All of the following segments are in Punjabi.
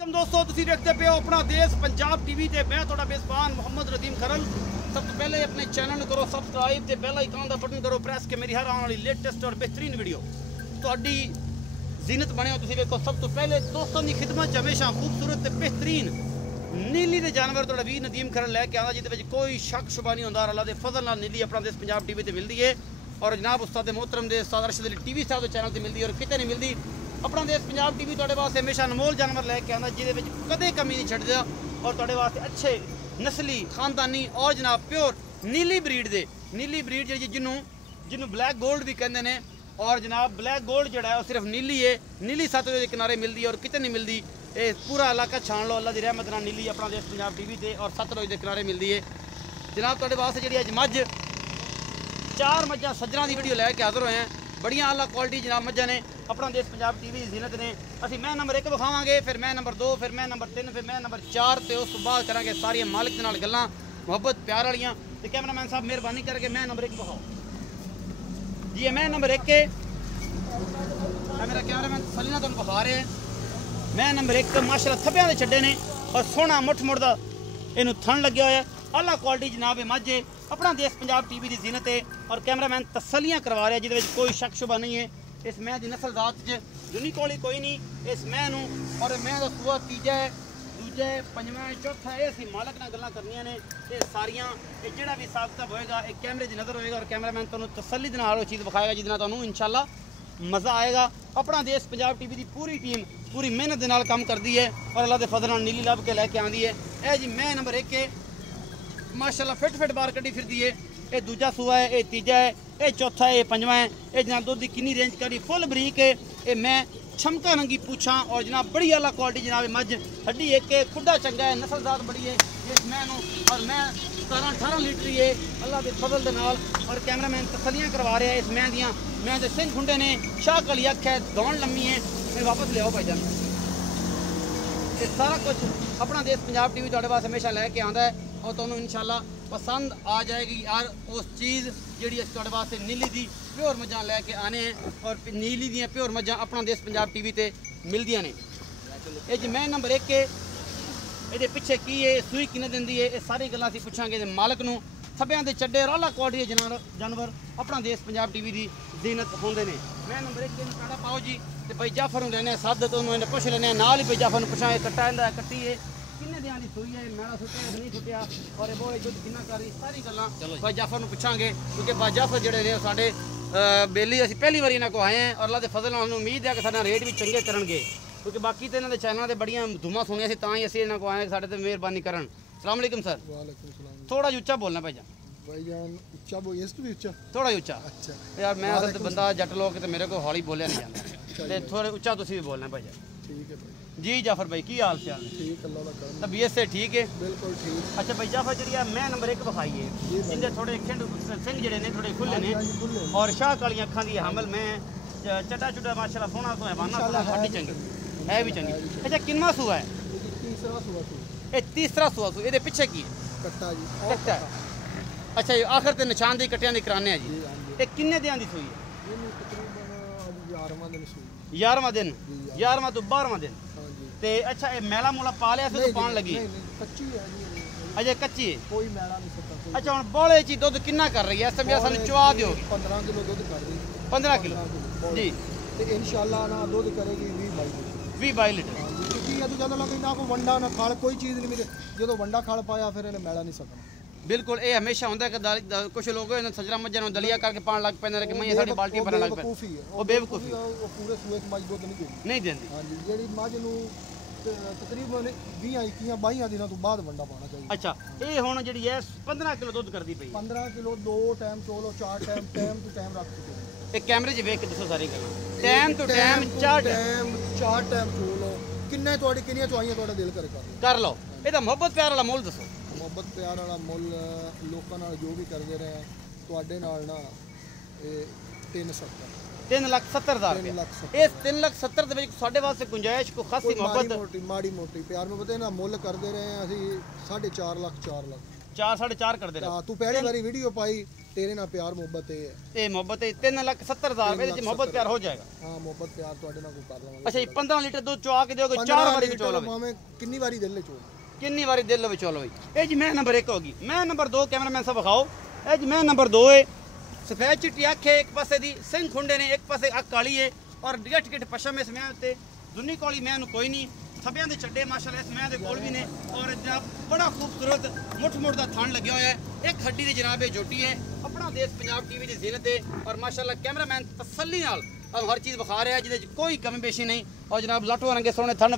दोस्तों तुसीं देखते पे हो अपना देश पंजाब टीवी ते मैं तुहाडा मेज़बान मोहम्मद रदीम खरल। सब तो पहले अपने चैनल करो सबसक्राइब ते बेल आइकन का बटन करो प्रेस के मेरी हर आने वाली लेटेस्ट और बेहतरीन वीडियो तुहाडी जीनत बने हो। तुसीं देखो सब तो पहले दोस्तों की खिदमत हमेशा खूबसूरत ते बेहतरीन नीली दे जानवर तुहाडा वीर नदीम खरल लैके आंदा जिहदे विच कोई शक शुबा नहीं हुंदा। अल्लाह दे फजल नाल नीली अपना देश पंजाब टीवी ते मिलदी है और जनाब उस्ताद मोहतरम दे उस्ताद अरशद अली टीवी साहब के चैनल ते मिलदी और किते नहीं मिलदी। अपना देश पंजाब टीवी तुहाडे वास्ते हमेशा अनमोल जानवर लैके आंदा जिहदे विच कदे कमी नहीं छड्डदा और तुहाडे वास्ते अच्छे नस्ली खानदानी और जनाब प्योर नीली ब्रीड जी जिन्हों ब्लैक गोल्ड भी कहते हैं। और जनाब ब्लैक गोल्ड जोड़ा है वो सिर्फ नीली है, नीली सतलुज के किनारे मिलती है और कितने नहीं मिलती। ये पूरा इलाका छान लो अल्लाह की रहमत नाल नीली अपना देश पंजाब टीवी से और सतलुज के किनारे मिलती है। जनाब तुहाडे वास्ते जी अज मझ 4 मझां सज्जरां की वीडियो लैके हाज़र होए हैं। बड़ियां आला क्वालिटी जनाब मझां ने अपना देश पंजाब टीवी की जीनत ने। असीं मैं नंबर 1 विखावांगे, फिर मैं नंबर 2, फिर मैं नंबर 3, फिर मैं नंबर 4 तो उस बाद करांगे सारियां मालिक दे नाल गल्लां मुहब्बत प्यार वालियां। तो कैमरामैन साहब मेहरबानी करके मैं नंबर 1 विखाओ जी। मैं नंबर 1 के मेरा कैमरामैन सलीना तुहानूं विखा रहे हैं। मैं नंबर 1 माशाअल्लाह थब्बियां दे छड्डे ने और सोहना मुठ मुड़ दा इनू थन लग्या होया आला क्वालिटी जनाब माझे अपना देश पंजाब टीवी की जीनत है और कैमरामैन तसलियां करवा रहा है जिहदे विच कोई शक शुबा नहीं है। इस मैं की नस्ल जात च यूनिकोली कोई नहीं इस मैं नूं और मैं दा सूआ तीजा है, दूजा है, पंजवां है, चौथा है। असीं मालक नाल गल्लां करनियां ने ये सारियां ये जिहड़ा भी साबित होएगा एक कैमरे दी नज़र होएगा और कैमरामैन तुहानूं तसल्ली दे नाल वो चीज़ विखाएगा जिहदे नाल तुहानूं इंशाअल्लाह मज़ा आएगा। अपना देश पंजाब टीवी की पूरी टीम पूरी मेहनत दे नाल काम करती है और अल्लाह के फजल नाल नीली लभ के लैके आंदी है। यह जी मैं नंबर 1 है माशाअल्लाह फिट बार कड्डी फिरदी है। ये दूजा सूआ है, ये तीजा है, ये चौथा है, ये पंजवां है। ये जनाब दुध की किन्नी रेंज करी फुल बरीक है। ये मैं छमका रंगी पूछा और जनाब बड़ी आला क्वालिटी जनाब मझ हड्डी एक है, खुडा चंगा है, नस्ल जात बड़ी है इस मैं और मैं 17-18 लीटर ही है अल्लाह के फजल दे नाल। और कैमरामैन तसलियां करवा रहे हैं इस मैं दियाँ। मैं सिंह खुंडे ने शाह कली अख है, दौड़ लम्मी है। मैं वापस ले आओ भाईजान। ये सारा कुछ अपना देश पंजाब टीवी तुहाडे वास्ते हमेशा लैके आंदा है और तुहानूं इंशाअल्लाह पसंद आ जाएगी यार उस चीज़ जिहड़ी असीं तुहाडे वास्ते नीली दी प्योर मझां लैके आने हैं और नीली दियां प्योर मझां अपना देश पंजाब टीवी ते मिलदियां ने। ये जी मैं नंबर 1 है ये पिछे की है सूई किने दिंदी है ये सारी गल्लां असीं पुछांगे मालक नूं। थब्बियां दे चड्डे और आला क्वालिटी जानवर अपना देश पंजाब टीवी की जीनत होंदे ने। मैं नंबर 1 नूं साड़ा पाओ जी ते भाई जाफर नूं लैने सद तो उन्होंने पुछ लेने नाल ही भाई जाफर नूं पुछांगे कट्टा इंदा कट्टी है किन्ने दियां दी सूई है मैला सुट्टिया नहीं सुट्टिया और बोले दुध किन्ना कर रही सारी गल्लां भाई जाफर नूं पुछांगे क्योंकि भाई जाफर जिहड़े ने साडे बेली असीं पहली बारी इन्हां को आए हैं और अल्लाह दे फजल नाल उम्मीद है कि साडा रेट भी चंगे करनगे क्योंकि बाकी तो इन्हां दे चैनल ते बड़ियां धुमा सुनिया सी तां ही असीं इन्हां को आए साडे ते मेहरबानी करन। अस्सलाम वालेकुम सर। वालेकुम सलाम। थोड़ा उच्चा बोलना भाईजान। भाईजान उच्चा बोल इसको भी उच्चा थोड़ा उच्चा। अच्छा यार मैं असल ते बंदा जट लोग ते मेरे को हौली बोलिया नहीं जांदा ते थोड़े उच्चा तुसीं भी बोलना भाईजान। ठीक है भाई। जी जाफर भाई की हाल चाल है? ठीक अल्लाह का करम तबीयत से ठीक है? बिल्कुल ठीक। अच्छा भाई जाफर जी मैं नंबर 1 विखाई है जिंदे थोड़े खिंड सिंह जड़े ने थोड़े खुले ने और शाह कालियां अखां दी हमल में चटा चुटा माशाल्लाह सोहना तो है वाना हड्डी चंगी है भी चंगी। अच्छा किन्ना सूआ है? तीसरा सूआ ये तीसरा सूआ ये पिछे की है? कट्टा जी कट्टा। अच्छा ये आखिर ते निशानदेही कट्टियां दी कराने जी। ये किन्ने दियां दी सूई है? ये तकरीबन 11वां दिन सूई 11वां दिन 11वां तो 12वां दिन ते। अच्छा ये मैला मूला पा लिया तो पान लगी? कच्ची है जी अजय कच्ची है कोई मैला नहीं सकता। अच्छा हम बोले ची दुध किन्ना कर रही है सब सन चुआ दोगे? 15 किलो दूध कर रही 15 किलो जी ते इंशाल्लाह ना दूध करेगी 20-22 लीटर क्योंकि अदू ज़्यादा लगे ना को वंडा ना खाल कोई चीज़ नहीं मिले जो वंडा खाल पाया फिर इन्हें मैला नहीं सकना। बिल्कुल ये हमेशा होंदा है कि कुछ लोग सजरा मज्जां नूं दलिया करके पान लग पैंदे कि मैं साडी बाल्टी भरन लग पैंदे वो बेवकूफी वो पूरे सूए मज दूध नहीं देंदी। हां जी जेडी मज नूं तकरीबन 20-22 दिनों तो बाद वंडा पाना चाहिए। अच्छा ये हुण जेडी है 15 किलो दूध करदी पई 15 किलो 2 टाइम चोलो 4 टाइम टू टाइम रख चुके ये कैमरे 'च वेख के दसो सारी गल्लां टाइम टू टाइम 4 टाइम चोलो किन्ने तुहाडी किन्नियां चवाइयां तुहाडा दिल कर लो ਇਹਦਾ ਮੁਹੱਬਤ ਪਿਆਰ ਵਾਲਾ ਮੁੱਲ ਦੱਸੋ। ਮੁਹੱਬਤ ਪਿਆਰ ਵਾਲਾ ਮੁੱਲ ਲੋਕਾਂ ਨਾਲ ਜੋ ਵੀ ਕਰਦੇ ਰਹੇ ਤੁਹਾਡੇ ਨਾਲ ਨਾ ਇਹ 3,70,000 ਰੁਪਏ ਇਸ 3,70,000 ਦੇ ਵਿੱਚ ਸਾਡੇ ਵਾਸਤੇ ਗੁੰਜਾਇਸ਼ ਕੋ ਖਾਸੀ ਮੁਹੱਬਤ ਮਾੜੀ ਮੋਟੀ ਪਿਆਰ ਨੂੰ ਪਤਾ ਨਾ ਮੁੱਲ ਕਰਦੇ ਰਹੇ ਅਸੀਂ 4.5 ਲੱਖ 4 ਲੱਖ 4 4.5 ਕਰਦੇ ਹਾਂ ਤੂੰ ਪਹਿਲੀ ਵਾਰੀ ਵੀਡੀਓ ਪਾਈ ਤੇਰੇ ਨਾਲ ਪਿਆਰ ਮੁਹੱਬਤ ਇਹ ਹੈ ਤੇ ਮੁਹੱਬਤ 3,70,000 ਇਹਦੇ ਚ ਮੁਹੱਬਤ ਪਿਆਰ ਹੋ ਜਾਏਗਾ। ਹਾਂ ਮੁਹੱਬਤ ਪਿਆਰ ਤੁਹਾਡੇ ਨਾਲ ਕੋਈ ਕਰ ਲਵਾਂਗੇ। ਅੱਛਾ ਜੀ 15 ਲੀਟਰ ਦੁੱਧ ਚੁਆ ਕੇ ਦਿਓਗੇ 4 ਵਾਰੀ ਵਿਚੋਲ ਹੋਵੇ ਭਾਵੇਂ ਕਿੰਨੀ ਵਾਰੀ ਦਿਲ ਲੈ ਚੋਲ ਕਿੰਨੀ ਵਾਰੀ ਦਿਲ ਵਿਚੋਲ ਹੋਈ। ਇਹ ਜੀ ਮੈਂ ਨੰਬਰ 1 ਹੋਗੀ। ਮੈਂ ਨੰਬਰ 2 ਕੈਮਰਾਮੈਨ ਸਾਹਿਬ ਵਿਖਾਓ। ਇਹ ਜੀ ਮੈਂ ਨੰਬਰ 2 ਹੈ ਸਫੈਦ ਚਿੱਟੀ ਅੱਖ ਹੈ ਇੱਕ ਪਾਸੇ ਦੀ ਸਿੰਘ ਖੁੰਡੇ ਨੇ ਇੱਕ ਪਾਸੇ ਅੱਖ ਕਾਲੀ ਹੈ ਔਰ ਗਿੱਟ ਪਸ਼ਮ ਇਸ ਮੈਂ ਉੱਤੇ ਦੁੰਨੀ ਕੋਲੀ ਮੈਂ ਨੂੰ ਕੋਈ ਨਹੀਂ ਥੱਬਿਆਂ ਦੇ ਚੱਡੇ ਮਾਸ਼ਾਅੱਲਾ ਇਸ ਮੈਂ ਦੇ ਕੋਲ ਵੀ ਨੇ ਔਰ ਜਨਾਬ ਬੜਾ ਖੂਬਸੂਰਤ ਮੁੱਠ ਦਾ ਥਣ ਲੱਗਿਆ ਹੋਇਆ ਹੈ। ਇੱਕ ਹੱਡੀ ਦੀ ਜਨਾਬ ਇਹ ਜੋਟੀ ਹੈ ਆਪਣਾ ਦੇਸ਼ ਪੰਜਾਬ ਟੀਵੀ ਦੀ ਜ਼ਿਲਤ ਹੈ ਔਰ ਮਾਸ਼ਾਅੱਲਾ ਕੈਮਰਾਮੈਨ ਤਸੱਲੀ ਨਾਲ ਹਰ ਚੀਜ਼ ਵਿਖਾ ਰਿਹਾ ਜਿਹਦੇ 'ਚ ਕੋਈ ਕਮੀ ਪੇਸ਼ੀ ਨਹੀਂ ਔਰ ਜਨਾਬ ਲਾਟੋ ਰੰਗੇ ਸੋਹਣੇ ਥਣ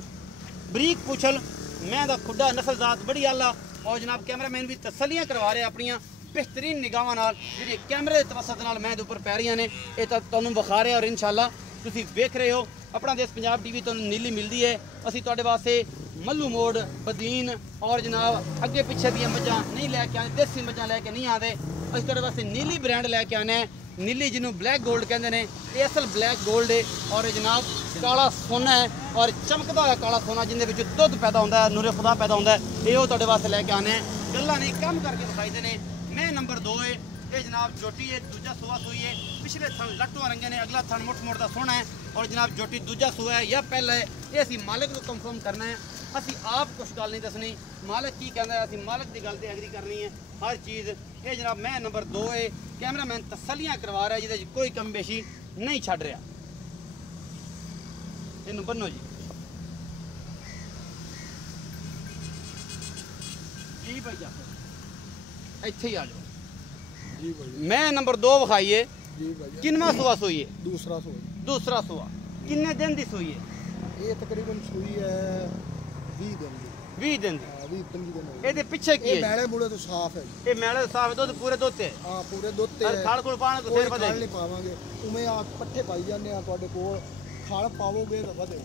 ਬਰੀਕ ਪੁੱਛਲ ਮੈਂ ਦਾ ਖੁੱਡਾ ਨਸਲਜ਼ਾਤ ਬੜੀ ਆਲਾ ਔਰ ਜਨਾਬ ਕੈਮਰਾਮੈਨ ਵੀ ਤਸੱਲੀਆਂ ਕਰਵਾ ਰਿਹਾ ਆਪਣੀਆਂ बेहतरीन निगाहां नाल ਜਿਹੜੀ कैमरे ਦੇ ਤਵਸਤ ਨਾਲ ਮੈਂ ਦੇ ਉੱਪਰ ਪੈ ਰਹੀਆਂ ਨੇ ਇਹ ਤਾਂ ਤੁਹਾਨੂੰ ਵਿਖਾ ਰਿਹਾ ਔਰ ਇਨਸ਼ਾਅੱਲਾ ਤੁਸੀਂ ਵੇਖ ਰਹੇ ਹੋ ਆਪਣਾ ਦੇਸ਼ ਪੰਜਾਬ ਟੀਵੀ ਤੋਂ ਨੀਲੀ ਮਿਲਦੀ ਹੈ। ਅਸੀਂ ਤੁਹਾਡੇ ਵਾਸਤੇ ਮੱਲੂ ਮੋੜ ਬਦੀਨ ਔਰ ਜਨਾਬ ਅੱਗੇ ਪਿੱਛੇ ਦੀਆਂ ਮੱਝਾਂ ਨਹੀਂ ਲੈ ਕੇ ਆਉਂਦੇ ਦੇਸੀ ਮੱਝਾਂ ਲੈ ਕੇ ਨਹੀਂ ਆਉਂਦੇ ਅਸੀਂ ਤੁਹਾਡੇ ਵਾਸਤੇ ਨੀਲੀ ਬ੍ਰਾਂਡ ਲੈ ਕੇ ਆਨੇ नीली जिन्होंने ब्लैक गोल्ड कहते हैं ये असल ब्लैक गोल्ड है और जनाब काला सोना है और चमकदा हुआ काला सोना जिन्हें दुध पैदा होता है नूरे खुदा पैदा होता है ये तुहाडे वास्ते लैके आने गल्लां नहीं कम करके दिखाई देने। मैं नंबर 2 है ये जनाब जोटी है दूजा सुआ सुई है पिछले थन लट्टू रंगे ने अगला थन मुठ का सोना है और जनाब जोटी दूजा सुआ है या पहला है ये असी मालिक को कंफर्म करना है असी आप कुछ गल नहीं दसनी मालिक की कहता है असी मालिक की गल ते एग्री करनी है हर चीज़ ये जनाब मैं नंबर 2 है कैमरामैन तसलियां करवा रहा है जिहदे कोई कम बेशी नहीं छड़ रहा इनू बनो जी जी भैया इत्थे ही आ जाओ जी भाई मैं नंबर 2 विखाई है जी भाई किनवा सुआ सुई है दूसरा सुआ किन्ने दिन दी सुई है ये तकरीबन सुई है 20 दिन की 20 दिन दी 20-25 दिन हो ਇਹਦੇ ਪਿੱਛੇ ਕੀ ये ਹੈ मैले मुड़े तो साफ है ਇਹ ਮੈਲੇ ਸਾਫ ਦੁੱਧ ਪੂਰੇ ਦੁੱਧ ਤੇ हाँ पूरे दुध ते ਹਰ ਖਾਲ ਕੋਲ ਪਾਣ ਤੋਂ कोई ਫੇਰ खाल ਵਧੇਗੀ नहीं पावांगे उमें आप पट्ठे पाई जाने ਤੁਹਾਡੇ ਕੋਲ ਖਾਲ ਪਾਵੋਗੇ ਤਾਂ ਵਧੇ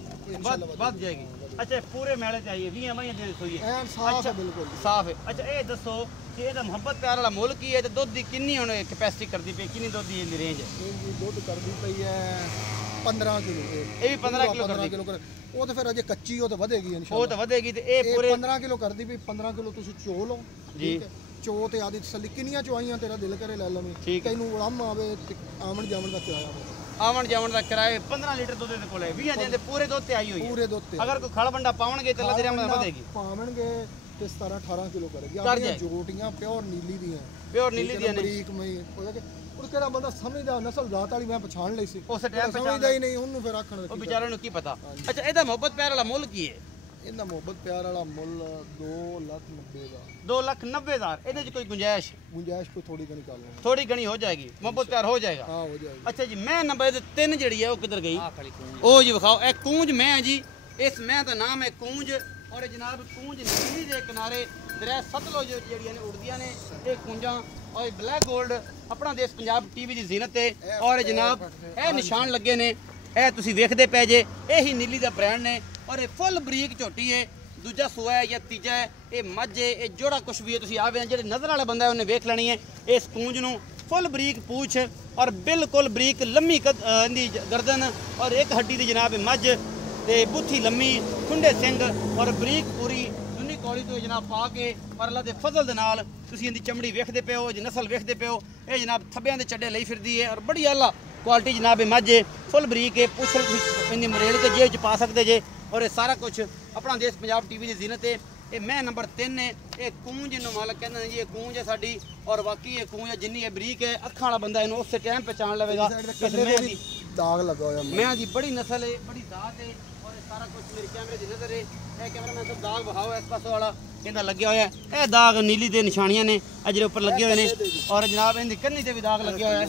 ਵੱਧ ਜਾਏਗੀ। ਅੱਛਾ ਪੂਰੇ ਮੈਲੇ ਤੇ ਆਈਏ 20 ਮਹੀਨੇ ਦੀ ਸੋਈ ਹੈ ਐਨ ਸਾਫ ਹੈ ਬਿਲਕੁਲ ਸਾਫ ਹੈ। ਅੱਛਾ ਇਹ ਦੱਸੋ ਕਿ ਇਹਦਾ ਮੁਹੱਬਤ ਪਿਆਰ ਵਾਲਾ ਮੁੱਲ ਕੀ ਹੈ ਤੇ ਦੁੱਧ ਦੀ ਕਿੰਨੀ ਹੁਣ ਕੈਪੈਸਿਟੀ ਕਰਦੀ ਪਈ ਕਿੰਨੀ ਦੁੱਧ ਦੀ ਇਹਦੀ ਰੇਂਜ ਹੈ? ਇਹ ਦੁੱਧ ਕਰਦੀ ਪਈ ਹੈ 15 ਕਿਲੋ ਇਹ ਵੀ 15 ਕਿਲੋ ਕਰਦੀ ਉਹ ਤਾਂ ਫਿਰ ਅਜੇ ਕੱਚੀ ਉਹ ਤਾਂ ਵਧੇਗੀ ਉਹ ਇਨਸ਼ਾਅੱਲਾ ਤਾਂ ਵਧੇਗੀ ਤੇ ਇਹ ਇਹ ਪੂਰੇ 15 ਕਿਲੋ ਕਰਦੀ ਪਈ 15 ਕਿਲੋ ਤੁਸੀਂ ਚੋ ਲਓ ਜੀ। ਠੀਕ ਹੈ ਚੋ ਤੇ ਆਦੀ ਤਸੱਲੀ ਕਿੰਨੀਆਂ ਚੋਆਈਆਂ ਤੇਰਾ ਦਿਲ ਕਰੇ ਲੈ ਲਵੇਂ ਠੀਕ ਹੈ। ਤੈਨੂੰ ਉਲਮ ਆਵੇ ਤੇ ਆਮਣ ਜਾਮਣ ਦਾ ਕਿਰਾਇਆ ਹੋਵੇ ਆਵਣ ਜਾਵਣ ਦਾ ਕਿਰਾਏ 15 ਲੀਟਰ ਦੁੱਧ ਦੇ ਕੋਲੇ 20 ਦਿਨ ਦੇ ਪੂਰੇ ਦੁੱਧ ਤੇ ਆਈ ਹੋਈ ਹੈ। ਪੂਰੇ ਦੁੱਧ ਤੇ ਅਗਰ ਕੋਈ ਖਲ ਬੰਡਾ ਪਾਉਣਗੇ ਤਾਂ ਅੱਲਾ ਦੀ ਰਹਿਮਤ ਨਾਲ ਵਧੇਗੀ ਪਾਵਣਗੇ ਤੇ 17-18 ਕਿਲੋ ਕਰੇਗੀ ਕਰ ਆਪਣੀਆਂ ਜਾਏ। ਜੋਟੀਆਂ ਪਿਓਰ ਨੀਲੀ ਦੀਆਂ ਪਿਓਰ ਨੀਲੀ ਦੀਆਂ ਨੇ ਬਰੀਕ ਮਈ ਉਹਦਾ ਕਿ ਉਹ ਕਿਹੜਾ ਬੰਦਾ ਸਮਝਦਾ ਨਸਲ ਜ਼ਾਤ ਵਾਲੀ ਮੈਂ ਪਛਾਣ ਲਈ ਸੀ ਉਸੇ ਟਾਈਮ ਸਮਝਦਾ ਹੀ ਨਹੀਂ ਉਹਨੂੰ ਫਿਰ ਆਖਣ ਦਾ ਉਹ ਕੀ ਵਿਚਾਰੇ ਨੂੰ ਕੀ ਪਤਾ। ਅੱਛਾ ਇਹਦਾ ਮੁਹੱਬਤ ਪਿਆਰ ਵਾਲਾ ਮੁੱਲ ਕੀ ਹੈ? ਇਹਦਾ ਮੁਹੱਬਤ ਪਿਆਰ ਵਾਲਾ ਮੁੱਲ 2,90,000 2,90,000 ਇਹਦੇ 'ਚ ਕੋਈ ਗੁੰਜਾਇਸ਼ ਗੁੰਜਾਇਸ਼ ਕੋਈ ਥੋੜੀ ਘਣੀ ਕਰ ਲਵਾਂਗੇ ਥੋੜੀ ਘਣੀ ਹੋ ਜਾਏਗੀ ਮੁਹੱਬਤ ਪਿਆਰ ਹੋ ਜਾਏਗਾ। ਹਾਂ ਹੋ ਜਾਏਗੀ ਅੱਛਾ ਜੀ ਮੈਂ ਨੰਬਰ 3 ਜਿਹੜੀ ਹੈ ਉਹ ਕਿੱਧਰ ਗਈ? ਉਹ ਜੀ ਵਿਖਾਓ ਇਹ ਕੂੰਜ ਮੈਂ ਜੀ ਇਸ ਮੈਂ ਦਾ ਨਾਮ ਹੈ ਕੂੰਜ ਔਰ ਇਹ ਜਨਾਬ ਕੂੰਜ ਨੀਲੀ ਦੇ ਕਿਨਾਰੇ ਦਰਿਆ ਸਤਲੁਜ ਜਿਹੜੀਆਂ ਨੇ ਉੜਦੀਆਂ ਨੇ ਇਹ ਕੂੰਜਾਂ और ब्लैक गोल्ड अपना देश पंजाब टीवी की जीनत है और जनाब ये निशान लगे ने ये तुसी वेखदे पे जे यही नीली दा ब्रांड ने और ये फुल बरीक झोटी है दूजा सूआ है या तीजा है ये मझ है ये जोड़ा कुछ भी है तुसी आवे जेह्ड़े नज़र वाला बंदा है उन्हें वेख लेनी है इस कूंज नूं फुल बरीक पूछ और बिल्कुल बरीक लम्मी इहदी गर्दन और एक हड्डी दी जनाब मझ ते बुत्थी लम्मी खुंडे सिंग और बरीक पूरी कौली तो जनाब पा के और अल्लाह के फजल दे नाल तुसीं इहदी चमड़ी वेखदे पे हो जी नस्ल वेखदे पे हो ये जनाब थब्बियां दे चड्डे लई फिरदी है और बड़ी आला क्वालिटी जनाब मझ है फुल बरीक है पुछ इहदी मरेड़ के जेब च पा सकते जे और ये सारा कुछ अपना देश पंजाब टीवी की जीनत है। ये मैं नंबर 3 है ये कूंज इन्हूं मालक कहते हैं जी ये कूंज है साडी और बाकी ये कूंज है जिन्नी ये बरीक है अखां वाला बंदा इन्हूं उस टाइम पहचान लवेगा दाग लगा होया मैं जी बड़ी नस्ल है बड़ी दात है और ये सारा कुछ मेरे कैमरे की नज़र है। ਇਹ ਕੈਮਰਾਮੈਨ ਸਾਹਿਬ ਦਾਗ ਵਿਖਾਓ ਇਸ ਪਾਸੇ ਵਾਲਾ ਇਹਦਾ ਲੱਗਿਆ ਹੋਇਆ ਇਹ ਦਾਗ ਨੀਲੀ ਦੇ ਨਿਸ਼ਾਨੀਆਂ ਨੇ ਆ ਜਿਹੜੇ ਉੱਪਰ ਲੱਗੇ ਹੋਏ ਨੇ ਔਰ ਜਨਾਬ ਇਹਦੀ ਕੰਨੀ ਤੇ ਵੀ ਦਾਗ ਲੱਗਿਆ ਹੋਇਆ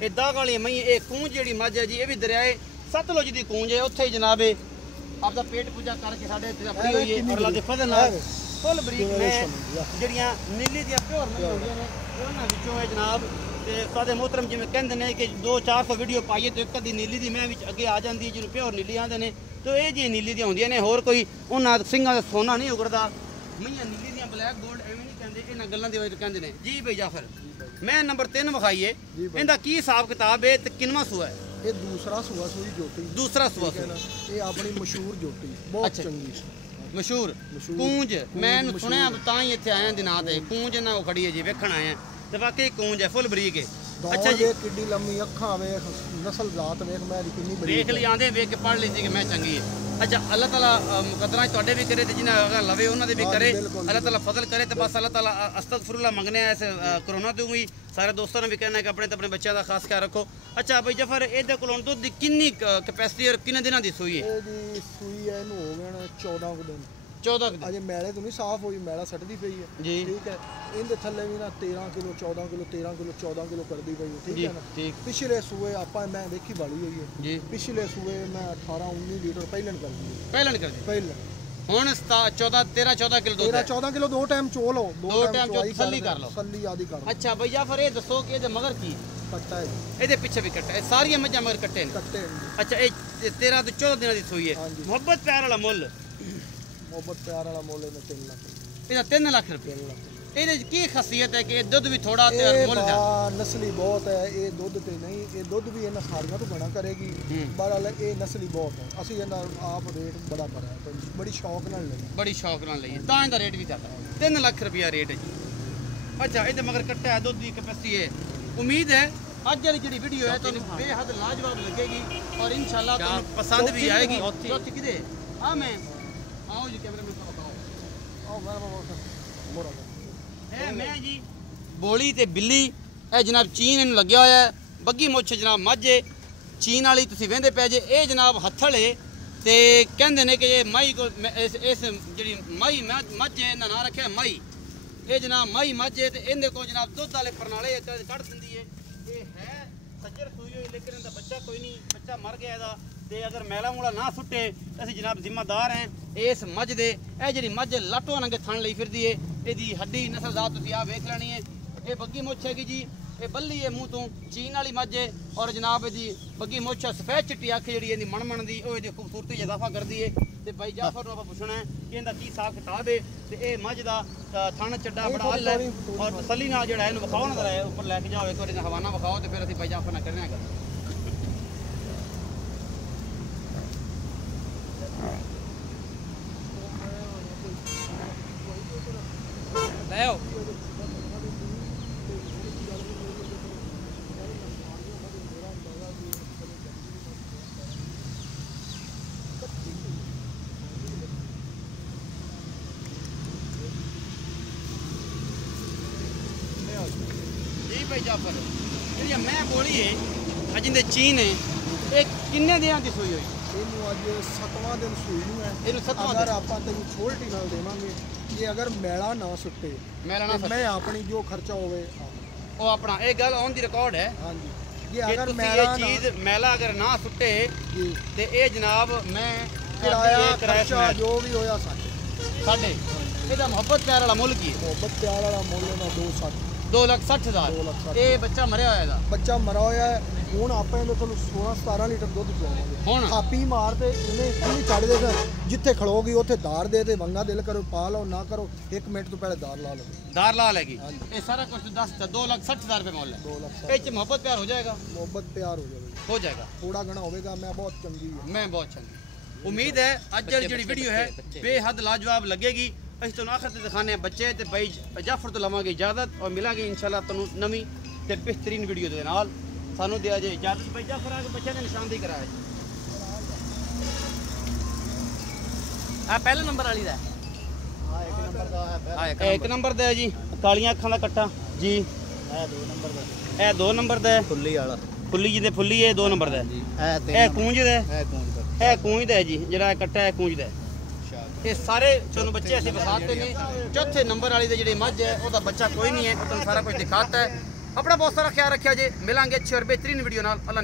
ਇਹ ਦਾਗ ਵਾਲੀ ਮਈ ਇਹ ਕੂੰਜ ਜਿਹੜੀ ਮੱਝ ਹੈ ਜੀ ਇਹ ਵੀ ਦਰਿਆਏ ਸਤਲੁਜ ਦੀ ਕੂੰਜ ਹੈ ਉੱਥੇ ਹੀ ਜਨਾਬ ਆਪਦਾ ਪੇਟ ਪੂਜਾ ਕਰਕੇ ਸਾਡੇ ਇੱਥੇ ਆਪਣੀ ਹੋਈ ਹੈ ਔਰ ਅੱਲਾ ਦੇ ਫਜ਼ਲ ਨਾਲ ਫੁੱਲ ਬਰੀਕ ਨੇ ਜਿਹੜੀਆਂ ਨੀਲੀ ਦੀਆਂ ਪਿਓਰ ਨਹੀਂ ਹੁੰਦੀਆਂ ਨੇ ਉਹਨਾਂ ਵਿੱਚੋਂ ਇਹ ਜਨਾਬ ਤੇ ਸਾਡੇ ਮੁਹਤਰਮ ਜਿਵੇਂ ਕਹਿੰਦੇ ਨੇ ਕਿ 200-400 ਵੀਡੀਓ ਪਾਈਏ ਤੇ ਇੱਕ ਅੱਧੀ ਨੀਲੀ ਦੀ ਮੈਂ ਵਿੱਚ ਅੱਗੇ ਆ ਜਾਂਦੀ ਜਿਹਨੂੰ ਪਿਓਰ ਨੀਲੀ ਆਂਦੇ ਨੇ ਤੇ ਇਹ ਜੀ ਨੀਲੀ ਦੀਆਂ ਹੁੰਦੀਆਂ ਨੇ ਹੋਰ ਕੋਈ ਉਹਨਾਂ ਸਿੰਘਾਂ ਦਾ ਸੋਨਾ ਨਹੀਂ ਉਗੜਦਾ ਮਈਆਂ ਨੀਲੀ ਦੀਆਂ ਬਲੈਕ ਗੋਲਡ ਐਵੇਂ ਨਹੀਂ ਕਹਿੰਦੇ ਇਹਨਾਂ ਗੱਲਾਂ ਦੀ ਵਜ੍ਹਾ ਕਹਿੰਦੇ ਨੇ ਜੀ ਬਈ ਜਾਫਰ ਮੈਂ ਨੰਬਰ 3 ਵਿਖਾਈਏ ਇਹਦਾ ਕੀ ਹਿਸਾਬ ਕਿਤਾਬ ਹੈ ਤੇ ਕਿੰਨਵਾਂ ਸੂਆ ਹੈ? ਇਹ ਦੂਸਰਾ ਸੂਆ ਸੂਈ ਜੋਟੀ ਦੂਸਰਾ ਸੂਆ ਇਹ ਆਪਣੀ ਮਸ਼ਹੂਰ ਜੋਟੀ ਬਹੁਤ ਚੰਗੀ ਮਸ਼ਹੂਰ ਮਸ਼ਹੂਰ। ਕੂੰਜ ਮੈਂ ਮਸ਼ਹੂਰ। ਸੁਣਿਆ ਤਾਂ ਹੀ ਇੱਥੇ ਆਇਆ ਦਿਨਾਂ ਤੇ ਕੂੰਜ ਇਹਨਾਂ ਕੋ ਖੜੀ ਹੈ ਜੀ ਵੇਖਣ ਆਏ ਆ ਤੇ ਵਾਕਈ ਕੂੰਜ ਹੈ ਫੁੱਲ ਬਰੀਕ ਹੈ ਅੱਛਾ ਜੀ ਵੇਖ ਕਿੱਡੀ ਲੰਮੀ ਅੱਖਾਂ ਵੇਖ ਨਸਲ ਜ਼ਾਤ ਵੇਖ ਮੈਂ ਦੀ ਕਿੰਨੀ ਬੜੀ ਵੇਖ ਲਈ ਆਂਦੇ ਵੇਖ ਕੇ ਪੜ੍ਹ ਲਈ ਸੀ ਕਿ ਮੈਂ ਚੰਗੀ ਹੈ ਅੱਛਾ ਅੱਲਾਹ ਤਾਲਾ ਮੁਕੱਦਰਾਂ ਤੁਹਾਡੇ ਵੀ ਕਰੇ ਤੇ ਜਿਨ੍ਹਾਂ ਅਗਰ ਲਵੇ ਉਹਨਾਂ ਦੇ ਵੀ ਕਰੇ ਬਿਲਕੁਲ, ਅੱਲਾਹ ਤਾਲਾ ਫਜ਼ਲ ਕਰੇ ਤੇ ਬਸ ਅੱਲਾਹ ਤਾਲਾ ਅਸਤਗਫੁਰullah ਮੰਗਨੇ ਆ ਇਸ ਕਰੋਨਾ ਤੋਂ ਵੀ ਸਾਰੇ ਦੋਸਤਾਂ ਨੂੰ ਵੀ ਕਹਿਣਾ ਕਿ ਆਪਣੇ ਤੇ ਆਪਣੇ ਬੱਚਿਆਂ ਦਾ ਖਾਸ ਖਿਆਲ ਰੱਖੋ ਅੱਛਾ ਬਈ ਜਫਰ ਇਹਦੇ ਕੋਲ ਹੁਣ ਦੁੱਧ ਦੀ ਕਿੰਨੀ ਕੈਪੈਸਿਟੀ ਔਰ ਕਿੰਨੇ ਦਿਨਾਂ ਦੀ ਸੂਈ ਹੈ ਇਹਦੀ ਸੂਈ ਹੈ ਇਹਨੂੰ ਹੋ ਗਏ ਨੇ 14 ਕੁ ਦਿਨ 14 ਦਿਨ ਅਜੇ ਮੈਲੇ ਤੋਂ ਨਹੀਂ ਸਾਫ਼ ਹੋਈ ਮੈਲਾ ਸੱਟਦੀ ਪਈ ਹੈ ਜੀ ਠੀਕ ਹੈ ਇਹਦੇ ਥੱਲੇ ਵੀ ਨਾ 13 ਕਿਲੋ 14 ਕਿਲੋ 13 ਕਿਲੋ 14 ਕਿਲੋ ਕਰਦੀ ਪਈ ਹੈ ਠੀਕ ਜੀ ਹੈ ਨਾ ਠੀਕ ਪਿਛਲੇ ਸੂਏ ਆਪਾਂ ਮੈਂ ਵੇਖੀ ਬਾਲੀ ਹੋਈ ਹੈ ਜੀ ਪਿਛਲੇ ਸੂਏ ਮੈਂ 18 19 ਲੀਟਰ ਪਹਿਲਣ ਕਰਦੀ ਹੈ ਪਹਿਲਾਂ ਨਹੀਂ ਕਰਦੇ ਪਹਿਲਣ ਹੁਣ 14 13 14 ਕਿਲੋ ਦੁੱਧ 13 ਹੈ 14 ਕਿਲੋ ਦੋ ਟਾਈਮ ਚੋ ਲਓ ਦੋ ਟਾਈਮ ਚੋ ਤਸੱਲੀ ਕਰ ਲਓ। ਤਸੱਲੀ ਆਦੀ ਕਰ ਲਓ ਅੱਛਾ ਭਈਆ ਫਿਰ ਇਹ ਦੱਸੋ ਕਿ ਇਹਦੇ ਮਗਰ ਕੀ ਕੱਟਾ ਹੈ ਇਹਦੇ ਪਿੱਛੇ ਵੀ ਕੱਟਾ ਇਹ ਸਾਰੀਆਂ ਮੱਝਾਂ ਮਗਰ ਕੱਟੇ ਨੇ ਕੱਟੇ ਨੇ। ਅੱਛਾ ਇਹ 13 ਤੋਂ 14 ਦਿਨਾਂ ਦੀ ਸੂਈ ਹੈ ਹਾਂਜੀ। ਮੁਹੱਬਤ ਪਿਆਰ ਵਾਲਾ ਮੁੱਲ ਮੁਹੱਬਤ ਪਿਆਰ ਵਾਲਾ ਮੁੱਲ ਇਹਦਾ 3 ਲੱਖ ਇਹਦਾ 3 ਲੱਖ ਰੁਪਏ 3 ਲੱਖ ਇਹਦੇ 'ਚ ਕੀ ਖਾਸੀਅਤ ਹੈ ਕਿ ਇਹ ਦੁੱਧ ਵੀ ਥੋੜਾ ਤੇ ਇਹ ਮੁੱਲ ਦਾ ਨਸਲੀ ਬਹੁਤ ਹੈ ਇਹ ਦੁੱਧ ਤੇ ਨਹੀਂ ਇਹ ਦੁੱਧ ਵੀ ਇਹਨਾਂ ਸਾਰੀਆਂ ਤੋਂ ਬਣਾ ਕਰੇਗੀ ਬਹਰਹਾਲ ਇਹ ਨਸਲੀ ਬਹੁਤ ਹੈ ਅਸੀਂ ਇਹਨਾਂ ਆਪ ਰੇਟ ਬੜਾ ਕਰਿਆ ਤੇ ਬੜੀ ਸ਼ੌਕ ਨਾਲ ਲਈ ਬੜੀ ਸ਼ੌਕ ਨਾਲ ਲਈ ਹੈ। ਤਾਂ ਇਹਦਾ ਰੇਟ ਵੀ ਜ਼ਿਆਦਾ 3 ਲੱਖ ਰੁਪਇਆ ਰੇਟ ਹੈ ਜੀ ਅੱਛਾ ਇਹਦੇ ਮਗਰ ਕੱਟਾ ਹੈ ਦੁੱਧ ਦੀ ਕੈਪੈਸਿਟੀ ਹੈ ਉਮੀਦ ਹੈ ਅੱਜ ਵਾਲੀ ਜਿਹੜੀ ਵੀਡੀਓ ਹੈ ਤੁਹਾਨੂੰ ਬੇਹੱਦ ਲਾਜਵਾਬ ਲੱਗੇਗੀ ਔਰ ਇਨਸ਼ਾਅੱਲਾ ਤੁਹਾਨੂੰ ਪਸੰਦ ਵੀ ਆਏਗੀ ਚੌਥੀ ਕਿਹਦੇ ਆ ਮੈਂ ਆਓ ਜੀ ਕੈਮਰਾ ਮੈਨ ਬਤਾਓ ਆਹ ਮੈਂ ਮੋੜਾ ਇਹ ਮੈਂ ਜੀ ਬੋਲੀ ਤੇ ਬਿੱਲੀ ਇਹ ਜਨਾਬ ਚੀਨ ਇਹਨੂੰ ਲੱਗਿਆ ਹੋਇਆ ਹੈ ਬੱਗੀ ਮੁੱਛ ਜਨਾਬ ਮਾਝੇ ਚੀਨ ਵਾਲੀ ਤੁਸੀਂ ਵੇਂਦੇ ਪਏ ਜੇ ਇਹ ਜਨਾਬ ਹੱਥਲੇ ਤੇ ਕਹਿੰਦੇ ਨੇ ਕਿ ਇਹ ਮਾਈ ਕੋਲ ਇਸ ਜਿਹੜੀ ਮਾਈ ਮਾਝੇ ਇਹਨਾਂ ਨਾਂ ਰੱਖਿਆ ਮਾਈ ਇਹ ਜਨਾਬ ਮਾਈ ਮਾਝੇ ਤੇ ਇਹਦੇ ਕੋਲ ਜਨਾਬ ਦੁੱਧ ਵਾਲੇ ਪ੍ਰਣਾਲੇ ਕੱਢ ਦਿੰਦੀ ਹੈ ਇਹ ਹੈ ਸੱਜਰ ਸੂਈ ਹੋਈ ਲੇਕਿਨ ਇਹਦਾ ਬੱਚਾ ਕੋਈ ਨਹੀਂ ਬੱਚਾ ਮਰ ਗਿਆ ਇਹਦਾ ਤੇ ਅਗਰ ਮੈਲਾ ਮੂਲਾ ਨਾ ਸੁੱਟੇ ਅਸੀਂ ਜਨਾਬ ਜ਼ਿੰਮੇਦਾਰ ਹਾਂ ਇਸ ਮੱਝ ਦੇ ਇਹ ਜਿਹੜੀ ਮੱਝ ਲਾਟੋ ਨੰਗੇ ਥਣ ਲਈ ਫਿਰਦੀ ਏ ਇਹਦੀ ਹੱਡੀ ਨਸਲਜ਼ਾਤ ਤੁਸੀਂ ਆ ਵੇਖ ਲੈਣੀ ਹੈ ਇਹ ਬੱਗੀ ਮੁੱਛ ਹੈਗੀ ਜੀ ਇਹ ਬੱਲੀ ਹੈ ਮੂੰਹ ਤੋਂ ਚੀਨ ਵਾਲੀ ਮੱਝ ਹੈ ਔਰ ਜਨਾਬ ਇਹਦੀ ਬੱਗੀ ਮੁੱਛ ਸਫੈਦ ਚਿੱਟੀ ਅੱਖ ਜਿਹੜੀ ਇਹਦੀ ਮਣ ਦੀ ਉਹ ਇਹਦੀ ਖੂਬਸੂਰਤੀ ਇਜ਼ਾਫਾ ਕਰਦੀ ਹੈ ਤੇ ਬਾਈ ਜਾਫਰ ਨੂੰ ਆਪਾਂ ਪੁੱਛਣਾ ਹੈ ਕਿ ਇਹਦਾ ਕੀ ਹਿਸਾਬ ਕਿਤਾਬ ਹੈ ਤੇ ਇਹ ਮੱਝ ਦਾ ਥਣ ਚੱਡਾ ਬੜਾ ਹੱਲ ਹੈ ਔਰ ਤਸੱਲੀ ਨਾਲ ਜਿਹੜਾ ਇਹਨੂੰ ਵਿਖਾਓ ਨਜ਼ਰ ਆਏ ਉੱਪਰ ਲੈ ਕੇ ਜਾਓ ਇੱਕ ਵਾਰੀ ਦਾ ਹਵਾਨਾ ਵਿਖਾਓ ਤੇ ਫਿਰ ਅਸੀਂ ਬਾਈ ਜਾਫਰ ਨਾਲ ਕਰਨੇ ਆ ਗੱਲ ਲੈ ਆਓ ਜੀ ਭਾਈ ਜਾਫਰ ਜਿਹੜੀ ਮੈਂ ਬੋਲੀ ਹੈ ਅਜਿੰਦੇ ਚੀਨ ਹੈ ਇਹ ਕਿੰਨੇ ਦਿਨਾਂ ਦੀ ਸੂਈ ਹੋਈ ਇਹਨੂੰ ਅੱਜ 7ਵਾਂ ਦਿਨ ਸੂਈ ਨੂੰ ਹੈ ਇਹਨੂੰ 7ਵਾਂ ਅਗਰ ਆਪਾਂ ਤੈਨੂੰ ਛੋਲਟੀ ਨਾਲ ਦੇਵਾਂਗੇ ਇਹ ਅਗਰ ਮੈਲਾ ਨਾ ਸੁੱਟੇ ਮੈਲਾ ਨਾ ਤੇ ਮੈਂ ਆਪਣੀ ਜੋ ਖਰਚਾ ਹੋਵੇ ਉਹ ਆਪਣਾ ਇਹ ਗੱਲ ਔਨ ਦੀ ਰਿਕਾਰਡ ਹੈ ਹਾਂਜੀ ਕਿ ਜੇ ਅਗਰ ਤੁਸੀਂ ਮੈਲਾ ਇਹ ਚੀਜ਼ ਮੈਲਾ ਅਗਰ ਨਾ ਸੁੱਟੇ ਜੀ ਤੇ ਇਹ ਜਨਾਬ ਮੈਂ ਕਿਰਾਇਆ ਕਿਰਾਇਆ ਖਰਚਾ ਜੋ ਵੀ ਹੋਇਆ ਸਾਡੇ ਇਹਦਾ ਮੁਹੱਬਤ ਪਿਆਰ ਵਾਲਾ ਮੁੱਲ ਕੀ ਹੈ ਮੁਹੱਬਤ ਪਿਆਰ ਵਾਲਾ ਮੁੱਲ ਇਹਦਾ 260 2,60,000 2,60,000 ਇਹ ਬੱਚਾ ਮਰਿਆ ਹੋਇਆ ਇਹਦਾ ਬੱਚਾ ਮਰਾ ਹੋਇਆ ਹੈ ਹੁਣ ਆਪਾਂ ਇਹਦੇ ਤੁਹਾਨੂੰ 16-17 ਲੀਟਰ ਦੁੱਧ ਚੋਵਾਂਗੇ ਹੁਣ ਥਾਪੀ ਮਾਰ ਤੇ ਇਹਨੇ ਕਿੰਨੀ ਚੜ ਦੇ ਜਿੱਥੇ ਖੜੋਗੀ ਉੱਥੇ ਦਾਰ ਦੇ ਤੇ ਵੰਗਾ ਦਿਲ ਕਰੋ ਪਾ ਲਓ ਨਾ ਕਰੋ 1 ਮਿੰਟ ਤੋਂ ਪਹਿਲੇ ਦਾਰ ਲਾ ਲਓ ਦਾਰ ਲਾ ਲੈਗੀ ਹਾਂਜੀ। ਇਹ ਸਾਰਾ ਕੁਝ 2,60,000 ਰੁਪਏ ਮੁੱਲ ਹੈ 2 ਲੱਖ ਇਹ ਚ ਮੁਹੱਬਤ ਪਿਆਰ ਹੋ ਜਾਏਗਾ ਮੁਹੱਬਤ ਪਿਆਰ ਹੋ ਜਾਵੇਗੀ ਹੋ ਜਾਏਗਾ ਥੋੜਾ ਘਣਾ ਹੋਵੇਗਾ ਮੈਂ ਬਹੁਤ ਚੰਗੀ ਹਾਂ ਮੈਂ ਬਹੁਤ ਚੰਗੀ ਉਮੀਦ ਹੈ ਅੱਜ ਵਾਲੀ ਜਿਹੜੀ ਵੀਡੀਓ ਹੈ ਬੇਹੱਦ ਲਾਜਵਾਬ ਲੱਗੇਗੀ ਅਸੀਂ ਤੁਹਾਨੂੰ ਆਖਰ ਤੇ ਦਿਖਾਣੇ ਆ ਬੱਚੇ ਤੇ ਬਾਈ ਜਾਫਰ ਤੋਂ ਲਵਾਂਗੇ ਇਜਾਜ਼ਤ ਔਰ ਮਿਲਾਂਗੇ ਇਨਸ਼ਾਅੱਲਾ ਤੁਹਾਨੂੰ ਨਵੀਂ ਤੇ ਬਿਹਤਰੀਨ ਵੀਡੀਓ ਦੇ ਨਾਲ ਸਾਨੂੰ ਦਿਆ ਜੇ ਇਜਾਜ਼ਤ ਬਾਈ ਜਾਫਰ ਆ ਕੇ ਬੱਚਿਆਂ ਨੇ ਨਿਸ਼ਾਨਦੇਹੀ ਕਰਾਇਆ ਜੀ ਆ ਪਹਿਲੇ ਨੰਬਰ ਵਾਲੀ ਦਾ ਹਾਂ 1 ਨੰਬਰ ਦਾ ਹੈ ਇਹ ਇੱਕ ਨੰਬਰ ਦਾ ਹੈ ਜੀ ਕਾਲੀਆਂ ਅੱਖਾਂ ਦਾ ਕੱਟਾ ਜੀ ਇਹ 2 ਨੰਬਰ ਦਾ ਇਹ 2 ਨੰਬਰ ਦਾ ਹੈ ਫੁੱਲੀ ਵਾਲਾ ਫੁੱਲੀ ਜੀ ਦੇ ਫੁੱਲੀ ਹੈ 2 ਨੰਬਰ ਦਾ ਹੈ। ਇਹ ਕੂੰਜ ਦਾ ਹੈ। ਇਹ ਕੌਣ ਦਾ ਇਹ ਕੂੰਜ ਦਾ ਹੈ ਜੀ ਜਿਹੜਾ ਇਹ ਕੱਟਾ ਹੈ ਕੂੰਜ ਦਾ ਹੈ। ਇਹ ਸਾਰੇ ਤੁਹਾਨੂੰ ਬੱਚੇ ਅਸੀਂ ਵਿਖਾਤੇ ਨੇ ਚੌਥੇ ਨੰਬਰ ਵਾਲੀ ਦੇ ਜਿਹੜੇ ਮੱਝ ਹੈ ਉਹਦਾ ਬੱਚਾ ਕੋਈ ਨਹੀਂ ਹੈ ਤੁਹਾਨੂੰ ਸਾਰਾ ਕੁਝ ਦਿਖਾਤਾ ਹੈ ਆਪਣਾ ਬਹੁਤ ਸਾਰਾ ਖਿਆਲ ਰੱਖਿਆ ਜੇ ਮਿਲਾਂਗੇ ਅੱਛੀ ਔਰ ਬਿਹਤਰੀਨ ਵੀਡੀਓ ਨਾਲ ਅੱਲਾ